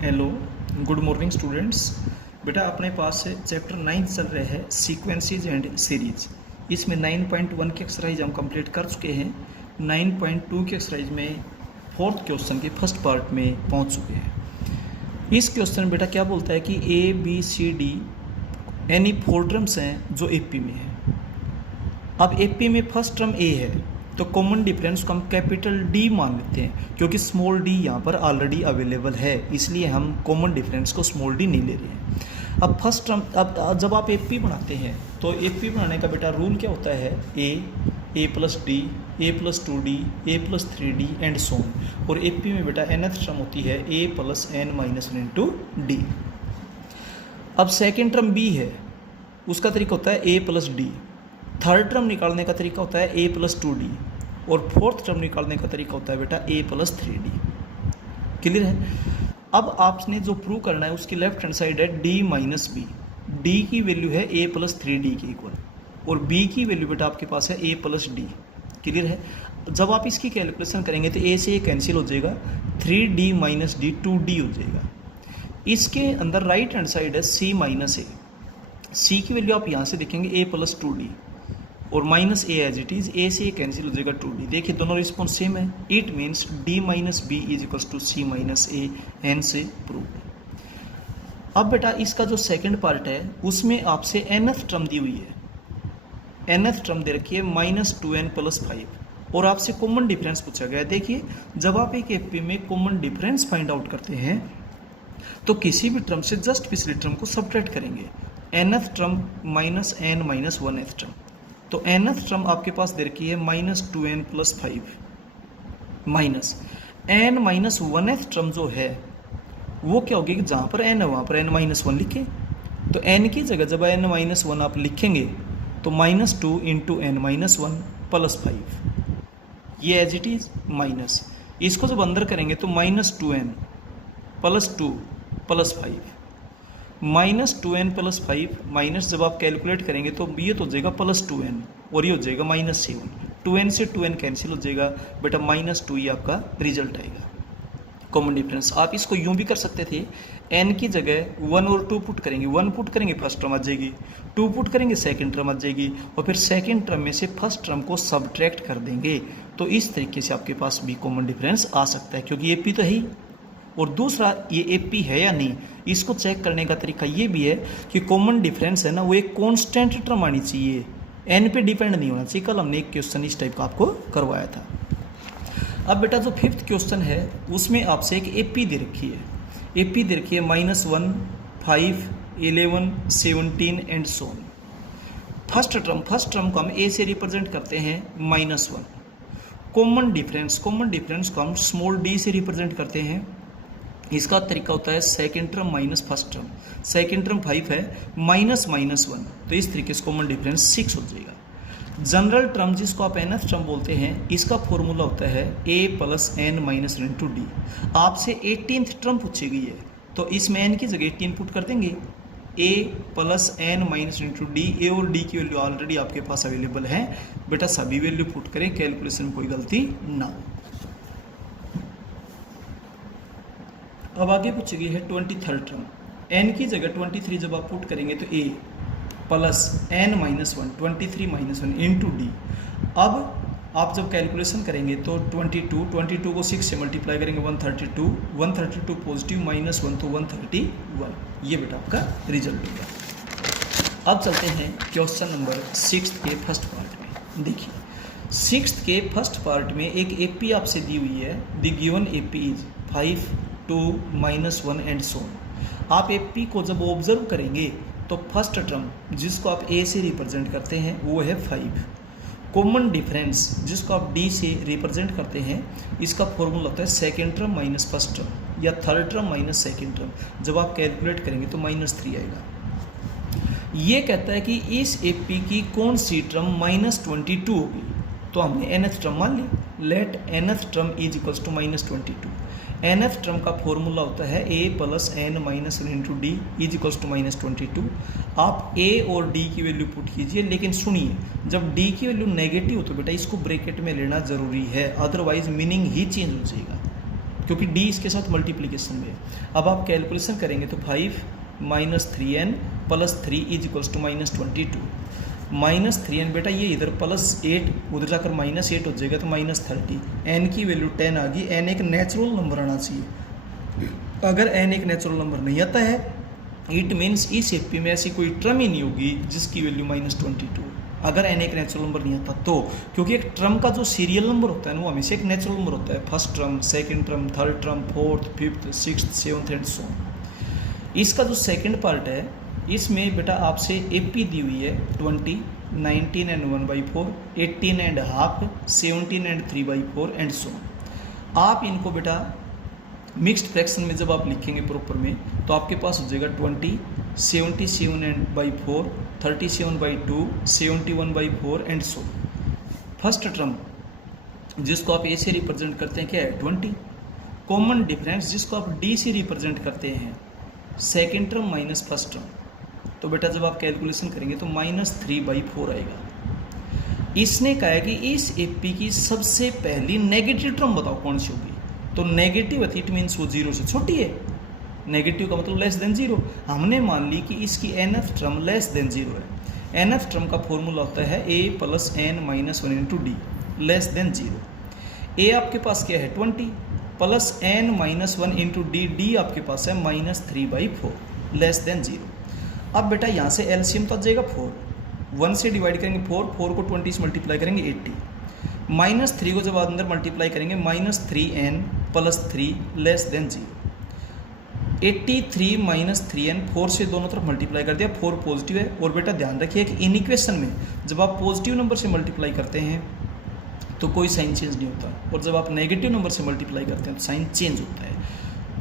Hello, good morning students. बेटा अपने पास chapter 9 चल रहे हैं सीक्वेंसेस एंड सीरीज। इसमें 9.1 की एक्सरसाइज हम कंप्लीट कर चुके हैं। 9.2 की एक्सरसाइज में फोर्थ क्वेश्चन के फर्स्ट पार्ट में पहुंच चुके हैं। इस क्वेश्चन में बेटा क्या बोलता है कि ए बी सी डी यानी 4 टर्म्स हैं जो एपी में है। अब एपी में फर्स्ट टर्म ए है तो कॉमन डिफरेंस को हम कैपिटल डी मान लेते हैं, क्योंकि स्मॉल डी यहाँ पर ऑलरेडी अवेलेबल है, इसलिए हम कॉमन डिफरेंस को स्मॉल डी नहीं ले रहे हैं। अब फर्स्ट टर्म, अब जब आप एपी बनाते हैं तो एपी बनाने का बेटा रूल क्या होता है, a plus d, a plus 2d, a plus 3d and so on. और एपी में बेटा nth टर्म होती है a plus n minus 1 into d. अब सेकेंड टर्म बी है, उसका तरीका होता है a plus d. Third term निकालने का तरीका होता है ए प्लस 2d और फोर्थ टर्म निकालने का तरीका होता है बेटा ए प्लस 3d। क्लियर है। अब आपने जो प्रूव करना है उसकी लेफ्ट हैंड साइड है d माइनस बी। डी की वैल्यू है ए प्लस 3d के इक्वल और b की वैल्यू बेटा आपके पास है ए प्लस डी। क्लियर है। जब आप इसकी कैलकुलेशन करेंगे तो a से a कैंसिल हो जाएगा, 3d माइनस डी 2d हो जाएगा। इसके अंदर राइट हैंड साइड है c माइनस ए। c की वैल्यू आप यहाँ से देखेंगे a प्लस 2d और minus a as it is, a से ए कैंसिल हो जाएगा 2d। देखिए दोनों रिस्पॉन्स सेम है। It means d minus b is equal to c minus a, hence prove. अब बेटा इसका जो सेकंड पार्ट है उसमें आपसे nth टर्म दी हुई है। nth टर्म दे रखी है -2n प्लस 5 और आपसे कॉमन डिफरेंस पूछा गया है। देखिए जब आप एक एपी में कॉमन डिफरेंस फाइंड आउट करते हैं तो किसी भी टर्म से जस्ट पिछले टर्म को सब्ट्रैक्ट करेंगे। nth term minus n minus 1th term, तो nth टर्म आपके पास दे रखी है -2n plus 5 minus n minus 1th term जो है वो क्या होगी कि जहाँ पर n है वहाँ पर n माइनस 1 लिखें। तो n की जगह जब n माइनस 1 आप लिखेंगे तो -2 इंटू n माइनस 1 प्लस 5, ये एज इट इज माइनस। इसको जब अंदर करेंगे तो -2n plus 2 plus 5, -2n plus 5 minus जब आप कैलकुलेट करेंगे तो ये तो हो जाएगा +2n और ये हो जाएगा -7। 2n से 2n कैंसिल हो जाएगा बेटा, -2 ही आपका रिजल्ट आएगा कॉमन डिफरेंस। आप इसको यूं भी कर सकते थे, n की जगह 1 और 2 पुट करेंगे, 1 पुट करेंगे फर्स्ट टर्म आ जाएगी, 2 पुट करेंगे सेकंड टर्म आ जाएगी और फिर सेकंड टर्म में से फर्स्ट टर्म को सब्ट्रैक्ट कर देंगे। तो इस तरीके से आपके पास भी कॉमन डिफरेंस आ सकता है, क्योंकि एपी तो है ही। और दूसरा ये एपी है या नहीं, इसको चेक करने का तरीका ये भी है कि कॉमन डिफरेंस है ना वो एक कांस्टेंट टर्म आनी चाहिए, एन पे डिपेंड नहीं होना चाहिए। कल हमने एक क्वेश्चन इस टाइप का आपको करवाया था। अब बेटा जो फिफ्थ क्वेश्चन है उसमें आपसे एक एपी दे रखी है। एपी दे रखी है -1, 5, 11, 17 and so on. First term को हम ए से रिप्रेजेंट करते हैं -1। कॉमन डिफरेंस को हम स्मॉल डी से रिप्रेजेंट करते हैं। इसका तरीका होता है second term minus first term. Second term 5 है, -1, तो इस तरीके से कॉमन डिफरेंस 6 हो जाएगा। जनरल टर्म जिसको आप nth टर्म बोलते हैं, इसका फॉर्मूला होता है a plus n minus 1 into D. आपसे 18th टर्म पूछी गई है तो इसमें n की जगह 18 पुट कर देंगे, a plus n minus 1 into d. A और डी की वैल्यू ऑलरेडी आपके पास अवेलेबल है बेटा, सभी वैल्यू पुट करें, कैलकुलेशन में कोई गलती ना हो। अब आगे पूछी गई है 23rd टर्म। n की जगह 23 जब आप पुट करेंगे तो a plus n minus 1, 23 minus 1 into d. अब आप जब कैलकुलेशन करेंगे तो 22 को 6 से मल्टीप्लाई करेंगे 132 पॉजिटिव -1 तो 131, ये बेटा आपका रिजल्ट होगा। अब चलते हैं क्वेश्चन नंबर 6 के फर्स्ट पार्ट में। देखिए 6 के फर्स्ट पार्ट में एक एपी आपसे दी हुई है। The given AP is 5, 2, -1 and so on. आप एपी को जब ऑब्जर्व करेंगे तो फर्स्ट टर्म जिसको आप ए से रिप्रेजेंट करते हैं वो है 5। कॉमन डिफरेंस जिसको आप डी से रिप्रेजेंट करते हैं, इसका फॉर्मूला होता है second term minus first term या third term minus second term. जब आप कैलकुलेट करेंगे तो -3 आएगा। ये कहता है कि इस एपी की कौन सी टर्म -22 होगी, तो हमने nth टर्म मान ली। Let nth term is equals to -22। nth term का फॉर्मूला होता है a plus n minus 1 into d is equals to -22। आप a और d की वैल्यू पुट कीजिए, लेकिन सुनिए जब d की वैल्यू नेगेटिव हो तो बेटा इसको ब्रैकेट में लेना जरूरी है, अदरवाइज मीनिंग ही चेंज हो जाएगा। क्योंकि डी इसके साथ मल्टीप्लीकेशन में है। अब आप कैलकुलेशन करेंगे तो 5 - 3n + 3 = -22। -3n बेटा ये इधर +8 उधर जाकर -8 हो जाएगा तो -30। n की वैल्यू 10 आ गई। n एक नेचुरल नंबर आना चाहिए। अगर n एक नेचुरल नंबर नहीं आता है इट मीन्स इस एपी में ऐसी कोई टर्म ही नहीं होगी जिसकी वैल्यू -22। अगर n एक नेचुरल नंबर नहीं आता तो, क्योंकि एक टर्म का जो सीरियल नंबर होता है ना वो हमेशा एक नेचुरल नंबर होता है। First term, second term, third term, fourth, fifth, sixth, seventh and so. इसका जो सेकंड पार्ट है इसमें बेटा आपसे एपी दी हुई है 20, 19 and 1/4, 18 and half, 17 and 3/4 and so. आप इनको बेटा मिक्स्ड फ्रैक्शन में जब आप लिखेंगे प्रॉपर में तो आपके पास हो जाएगा 20, 77/4, 37/2, 71/4 एंड सो। फर्स्ट टर्म जिसको आप ए से रिप्रेजेंट करते हैं क्या है 20। कॉमन डिफरेंस जिसको आप डी से रिप्रेजेंट करते हैं second term minus first term. तो बेटा जब आप कैलकुलेशन करेंगे तो -3/4 आएगा। इसने कहा है कि इस एपी की सबसे पहली नेगेटिव टर्म बताओ कौन सी होगी। तो नेगेटिव है इट मीन्स वो 0 से छोटी है। नेगेटिव का मतलब लेस देन 0। हमने मान ली कि इसकी nth टर्म लेस देन 0 है। nth टर्म का फॉर्मूला होता है a + n - 1 × d less than 0। a आपके पास क्या है 20 + n - 1 × d, d आपके पास है -3/4 लेस देन 0। अब बेटा यहाँ से एलसीएम तो आ जाएगा 4, 1 से डिवाइड करेंगे 4, 4 को 20 से मल्टीप्लाई करेंगे 80, -3 को जब अंदर मल्टीप्लाई करेंगे -3n + 3 लेस देन 0। 83 - 3n 4 से दोनों तरफ मल्टीप्लाई कर दिया, 4 पॉजिटिव है। और बेटा ध्यान रखिए कि इन इक्वेशन में जब आप पॉजिटिव नंबर से मल्टीप्लाई करते हैं तो कोई साइन चेंज नहीं होता, और जब आप नेगेटिव नंबर से मल्टीप्लाई करते हैं तो साइन चेंज होता है।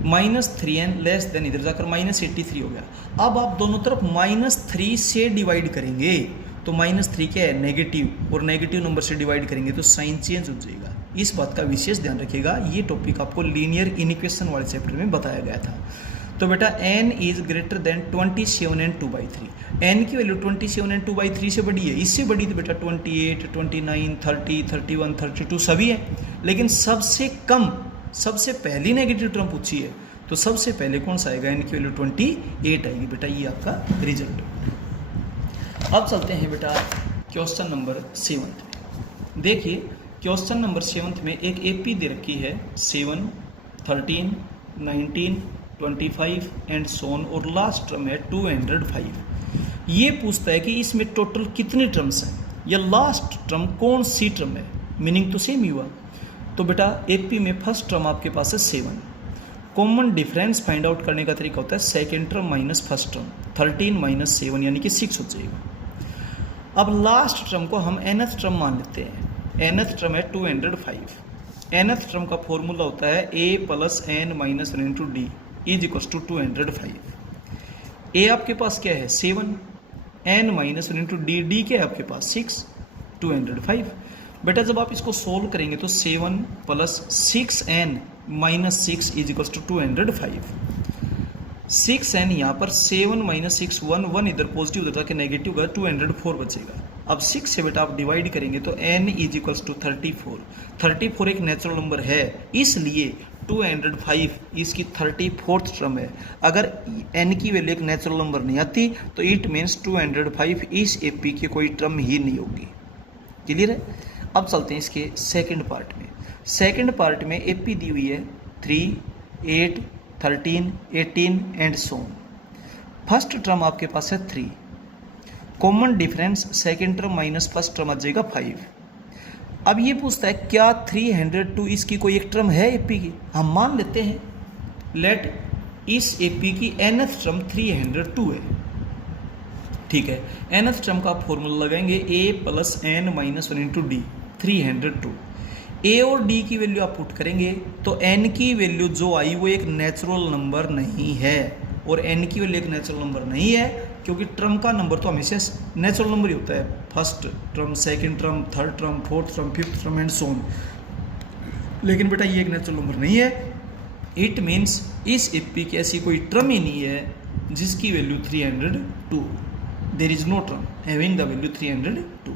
-3n लेस देन इधर जाकर -83 हो गया। अब आप दोनों तरफ -3 से डिवाइड करेंगे तो -3 क्या है नेगेटिव, और नेगेटिव नंबर से डिवाइड करेंगे तो साइन चेंज हो जाएगा। इस बात का विशेष ध्यान रखिएगा। ये टॉपिक आपको लीनियर इक्वेशन वाले चैप्टर में बताया गया था। तो बेटा n is greater than 27 and 2/3। n की वैल्यू 27 एंड 2/3 से बड़ी है। इससे बड़ी तो बेटा 28, 29, 30, 31, 32 सभी है। लेकिन सबसे कम सबसे पहली नेगेटिव टर्म पूछी है तो सबसे पहले कौन सा आएगा, n की वैल्यू 28 आएगी। बेटा ये आपका रिजल्ट। अब चलते हैं बेटा क्वेश्चन नंबर 7। देखिए क्वेश्चन नंबर 7 में एक एपी दे रखी है 7, 13, 19, 25 एंड सोन, और लास्ट टर्म है 205। ये पूछता है कि इसमें टोटल कितनी टर्म्स हैं या लास्ट टर्म कौन सी टर्म है। मीनिंग तो सेम ही हुआ। तो बेटा एपी में फर्स्ट टर्म आपके पास है 7। कॉमन डिफरेंस फाइंड आउट करने का तरीका होता है second term minus first term, 13 - 7 यानी कि 6 हो जाएगा। अब लास्ट टर्म को हम nth टर्म मान लेते हैं। nth टर्म है 205। nth टर्म का फॉर्मूला होता है a + n - 1 × d = 205। a आपके पास क्या है 7, n - 1 × d, d क्या है आपके पास 6, 205। बेटा जब आप इसको सोल्व करेंगे तो 7 + 6n - 6 = 205। 6n यहाँ पर 7 - 6 1 इधर पॉजिटिव उधर जाके नेगेटिव का 204 बचेगा। अब 6 से बेटा आप डिवाइड करेंगे तो n = 34। 34 एक नेचुरल नंबर है, इसलिए 205 इसकी 34th टर्म है। अगर n की वैल्यू एक नेचुरल नंबर नहीं आती तो इट मीन्स 205 इस एपी की कोई टर्म ही नहीं होगी। क्लियर है। अब चलते हैं इसके सेकंड पार्ट में। सेकंड पार्ट में एपी दी हुई है 3, 8, 13, 18 एंड सोन। फर्स्ट टर्म आपके पास है 3। Common difference second term minus first term आ जाएगा 5। अब ये पूछता है क्या 302 इसकी कोई एक टर्म है एपी की। हम मान लेते हैं लेट इस एपी की nth टर्म 302 है। ठीक है, nth टर्म का फॉर्मूला लगाएंगे a + n - 1 × d 302। a और d की वैल्यू आप पुट करेंगे तो n की वैल्यू जो आई वो एक नेचुरल नंबर नहीं है, और n की वैल्यू एक नेचुरल नंबर नहीं है क्योंकि टर्म का नंबर तो हमेशा नेचुरल नंबर ही होता है। First term, second term, third term, fourth term, fifth term and so on. लेकिन बेटा ये एक नेचुरल नंबर नहीं है। इट मीन्स इस एपी की ऐसी कोई टर्म ही नहीं है जिसकी value 302। There is no term having the value 302।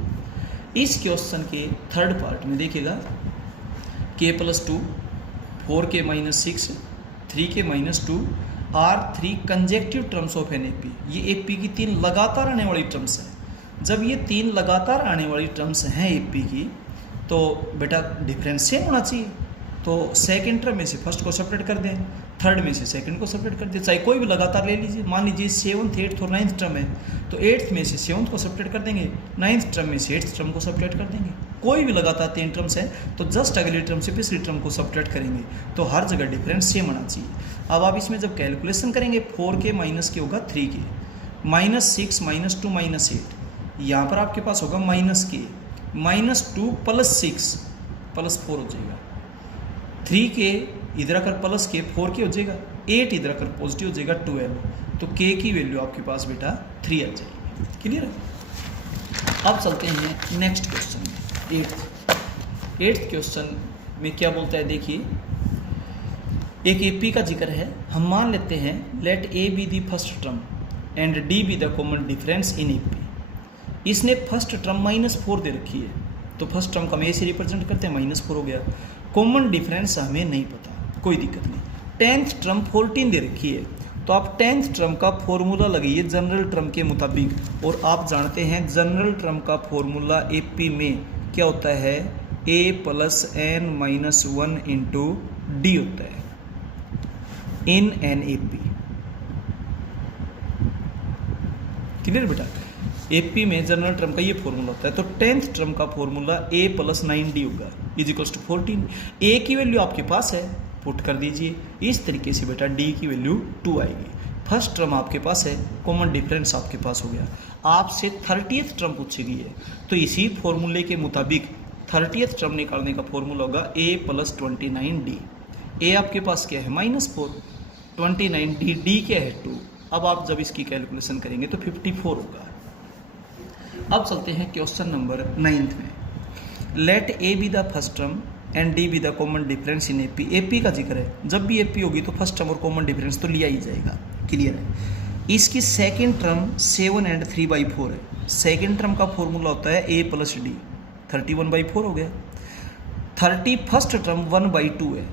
इस क्वेश्चन के थर्ड पार्ट में देखिएगा k + 2, 4k minus 6, 3k minus 2 are 3 consecutive terms of an AP. ये एपी की 3 लगातार आने वाली टर्म्स हैं। जब ये 3 लगातार आने वाली टर्म्स हैं एपी की, तो बेटा डिफरेंस सेम होना चाहिए। तो सेकंड टर्म में से फर्स्ट को सेपरेट कर दें, थर्ड में से सेकंड को सेपरेट कर दें, चाहे कोई भी लगातार ले लीजिए। मान लीजिए 7th, 8th और 9th टर्म है, तो 8th में से 7th को सेपरेट कर देंगे, 9th टर्म में से 8th टर्म को सेपरेट कर देंगे। कोई भी लगातार 3 टर्म्स है तो जस्ट अगली टर्म से पिछली टर्म को सेपरेट करेंगे, तो हर जगह डिफरेंस सेम होना चाहिए। अब आप इसमें जब कैलकुलेशन करेंगे 4k माइनस के होगा 3k, माइनस 6 माइनस 2 माइनस 8, यहाँ पर आपके पास होगा माइनस के, माइनस 2 प्लस 6 प्लस 4 हो जाएगा, 3k इधर आकर प्लस के 4k हो जाएगा, 8 इधर आकर पॉजिटिव हो जाएगा 12, तो k की वैल्यू आपके पास बेटा 3 आ जाएगी। क्लियर है। अब चलते हैं नेक्स्ट क्वेश्चन में, 8th क्वेश्चन में क्या बोलता है देखिए, एक एपी का जिक्र है। हम मान लेते हैं let a be the first term and d be the common difference in AP. इसने फर्स्ट टर्म -4 दे रखी है, तो फर्स्ट टर्म का हम ए से रिप्रेजेंट करते हैं, -4 हो गया। कॉमन डिफरेंस हमें नहीं पता, कोई दिक्कत नहीं। 10th टर्म 14 दे रखी है, तो आप 10th टर्म का फॉर्मूला लगाइए जनरल टर्म के मुताबिक, और आप जानते हैं जनरल टर्म का फॉर्मूला एपी में क्या होता है, a plus n minus 1 into D होता है इन एन एपी। क्लियर बेटा। एपी में जनरल टर्म का ये फॉर्मूला होता है, तो 10th टर्म का फॉर्मूला a प्लस 9d होगा इज इक्वल्स टू 14। a की वैल्यू आपके पास है, पुट कर दीजिए। इस तरीके से बेटा d की वैल्यू 2 आएगी। फर्स्ट टर्म आपके पास है, कॉमन डिफरेंस आपके पास हो गया। आपसे 30th टर्म पूछी गई है, तो इसी फॉर्मूले के मुताबिक 30th टर्म निकालने का फॉर्मूला होगा a प्लस 29d। a आपके पास क्या है -4, 29d, d क्या है 2। अब आप जब इसकी कैलकुलेशन करेंगे तो 54 होगा। अब चलते हैं क्वेश्चन नंबर 9th में। Let a be the first term and d be the common difference in AP. AP का जिक्र है, जब भी एपी होगी तो फर्स्ट टर्म और कॉमन डिफरेंस तो लिया ही जाएगा। क्लियर है। इसकी सेकेंड टर्म 7 and 3/4 है। सेकेंड टर्म का फॉर्मूला होता है a प्लस डी, 31/4 हो गया। 31st टर्म 1/2 है।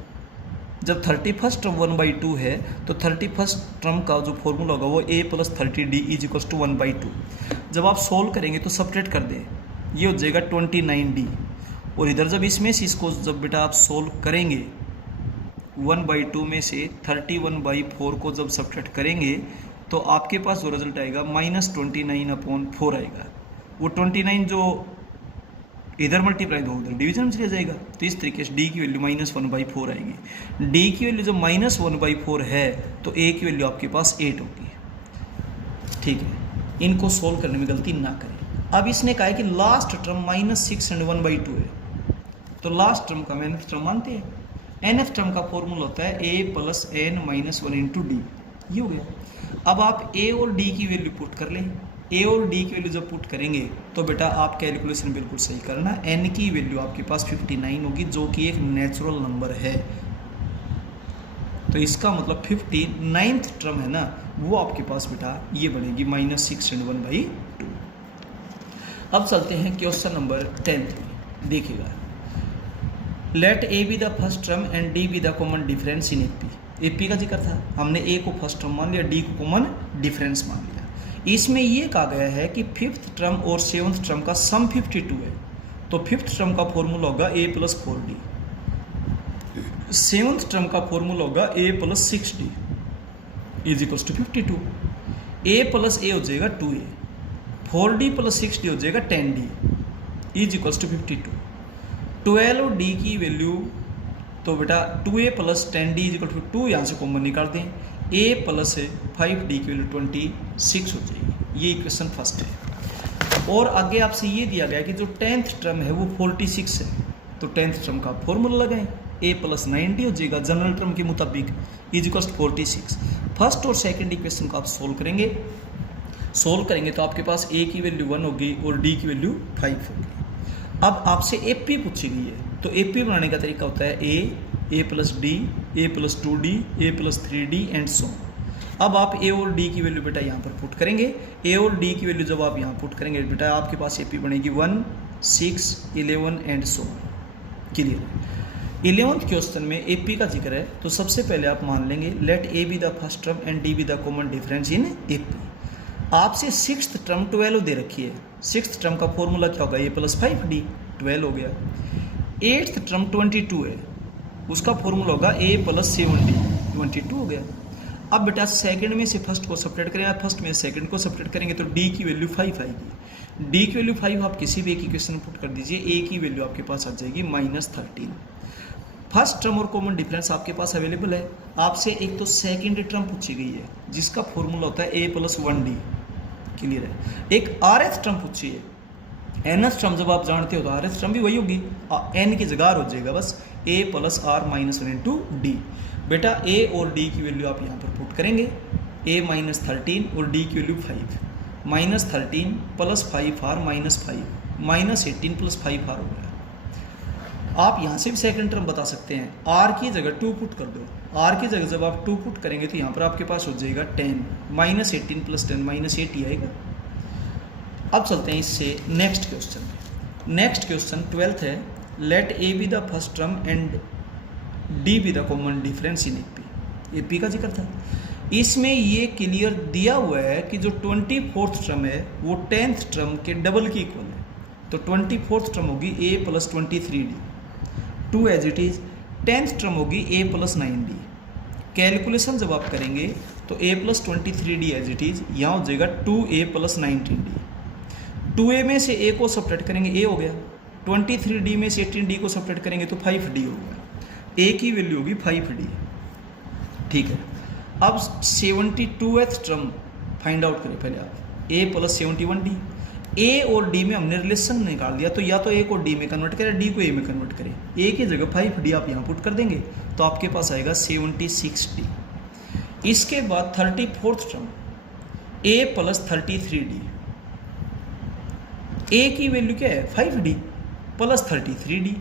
जब 31st टर्म 1/2 है, तो 31st टर्म का जो फॉर्मूला होगा वो a plus 30d is equals to 1/2। जब आप सोल्व करेंगे तो सपरेट कर दें, ये हो जाएगा 29d, और इधर जब इसमें से इसको जब बेटा आप सोल्व करेंगे 1/2 में से 31/4 को जब सब्ट्रैक्ट करेंगे, तो आपके पास जो रिजल्ट आएगा -29/4 आएगा। वो 29 जो इधर मल्टीप्लाई दो उधर डिवीजन में चले जाएगा, तो इस तरीके से डी की वैल्यू -1/4 आएगी। डी की वैल्यू जब -1/4 है, तो ए की वैल्यू आपके पास 8 होगी। ठीक है, इनको सोल्व करने में गलती ना करें। अब इसने कहा है कि लास्ट टर्म -6 and 1/2 है, तो लास्ट टर्म का nth टर्म मानते हैं। nth टर्म का फॉर्मूला होता है a plus n minus 1 into D. ये हो गया। अब आप a और d की वैल्यू पुट कर लें। a और d की वैल्यू जब पुट करेंगे तो बेटा आप कैलकुलेशन बिल्कुल सही करना। n की वैल्यू आपके पास 59 होगी, जो कि एक नेचुरल नंबर है। तो इसका मतलब 59th टर्म है ना, वो आपके पास बेटा ये बनेगी -6 and 1/2। अब चलते हैं क्वेश्चन नंबर 10 में। देखिएगा, let a be the first term and d be the common difference in AP. AP का जिक्र था, हमने ए को फर्स्ट टर्म मान लिया, डी को कॉमन डिफरेंस मान लिया। इसमें यह कहा गया है कि 5th टर्म और 7th टर्म का सम 52 है, तो 5th टर्म का फॉर्मूला होगा a plus 4d, 7th term का फॉर्मूला होगा a plus 6d is equals to 52। a plus a हो जाएगा 2a, 4d प्लस 6d हो जाएगा 10d is equals to 52। 12d की वैल्यू तो बेटा 2a plus 10d is equal to 2, यहाँ से कॉमन निकाल दें, a प्लस 5d की वैल्यू 26 हो जाएगी। ये इक्वेशन फर्स्ट है। और आगे आपसे ये दिया गया कि जो 10th टर्म है वो 46 है, तो 10th टर्म का फॉर्मूला लगाएं, a प्लस 9d हो जाएगा जनरल टर्म के मुताबिक इज इक्वल्स 46। फर्स्ट और सेकंड इक्वेशन को आप सोल्व करेंगे तो आपके पास a की वैल्यू 1 होगी और d की वैल्यू 5 होगी। अब आपसे एपी पूछी गई है, तो एपी बनाने का तरीका होता है a plus D, a plus 2d, a plus 3d and सो। अब आप a और d की वैल्यू बेटा यहाँ पर पुट करेंगे। a और d की वैल्यू जब आप यहाँ पुट करेंगे बेटा आपके पास एपी बनेगी 1, 6, 11 and so. Clear. 11th question में एपी का जिक्र है, तो सबसे पहले आप मान लेंगे let a be the first term and d be the common difference in AP. आपसे सिक्स्थ टर्म 12 दे रखी है, सिक्स्थ टर्म का फॉर्मूला क्या होगा, ए प्लस 5d, 12 हो गया। एट्थ टर्म 22 है, उसका फॉर्मूला होगा ए प्लस 7d, 22 हो गया। अब बेटा सेकंड में से फर्स्ट को सेपरेट करें, फर्स्ट में सेकंड को सेपरेट करेंगे तो डी की वैल्यू 5 आएगी। डी की वैल्यू 5 आप किसी भी एक इक्वेशन में पुट कर दीजिए, ए की वैल्यू आपके पास आ जाएगी -13। फर्स्ट टर्म और कॉमन डिफरेंस आपके पास अवेलेबल है। आपसे एक तो सेकंड टर्म पूछी गई है जिसका फॉर्मूला होता है ए प्लस 1d, क्लियर है। एक आरएथ टर्म पूछी है, एनएथ टर्म जब आप जानते हो तो आरएथ टर्म भी वही होगी, एन की जगह हो जाएगा बस, a plus r minus 1 into d. बेटा ए और डी की वैल्यू आप यहाँ पर पुट करेंगे, ए -13 और डी की value 5, -13 plus 5 are -5, -18 plus 5 are हो गया। आप यहाँ से भी सेकंड टर्म बता सकते हैं, आर की जगह 2 पुट कर दो, आर की जगह जब आप 2 पुट करेंगे तो यहाँ पर आपके पास हो जाएगा 10, -18 प्लस 10 -80 आएगा। अब चलते हैं इससे नेक्स्ट क्वेश्चन में। नेक्स्ट क्वेश्चन 12th है, let a be the first term and d be the common difference in AP. AP का जिक्र था, इसमें ये क्लियर दिया हुआ है कि जो 24th टर्म है वो 10th टर्म के डबल की इक्वल है, तो 24th टर्म होगी a plus 23d, 2 as it is. 10th term होगी ए प्लस 9d। कैलकुलेशन जब आप करेंगे तो a plus 23d as it is, यहाँ हो जाएगा 2a प्लस 19d। 2a में से a को सब्ट्रैक्ट करेंगे, a हो गया। 23d में से 18d को सब्ट्रैक्ट करेंगे तो 5d हो गया। a की वैल्यू होगी 5d, ठीक है। अब 72th टर्म फाइंड आउट करें पहले आप, a प्लस 71d। ए और डी में हमने रिलेशन निकाल दिया, तो या तो ए को डी में कन्वर्ट करें, डी को ए में कन्वर्ट करें। ए की जगह 5d आप यहाँ पुट कर देंगे तो आपके पास आएगा 76d। इसके बाद 34th टर्म ए प्लस 33d, ए की वैल्यू क्या है 5d प्लस 33d।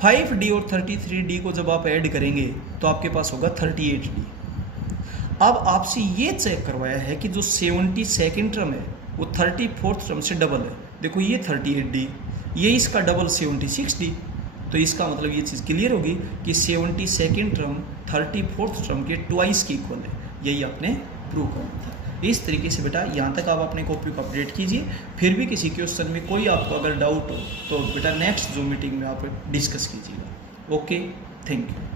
5d और 33d को जब आप ऐड करेंगे तो आपके पास होगा 38d। अब आपसे ये चेक करवाया है कि जो 72nd टर्म है वो 34th टर्म से डबल है। देखो ये 38d, ये इसका डबल 76d, तो इसका मतलब ये चीज़ क्लियर होगी कि 72nd टर्म 34th टर्म के ट्वाइस की इक्वल है। यही आपने प्रूव करना था। इस तरीके से बेटा यहाँ तक आप अपने कॉपी को अपडेट कीजिए। फिर भी किसी क्वेश्चन में कोई आपको अगर डाउट हो तो बेटा नेक्स्ट जो मीटिंग में आप डिस्कस कीजिएगा। Okay, thank you.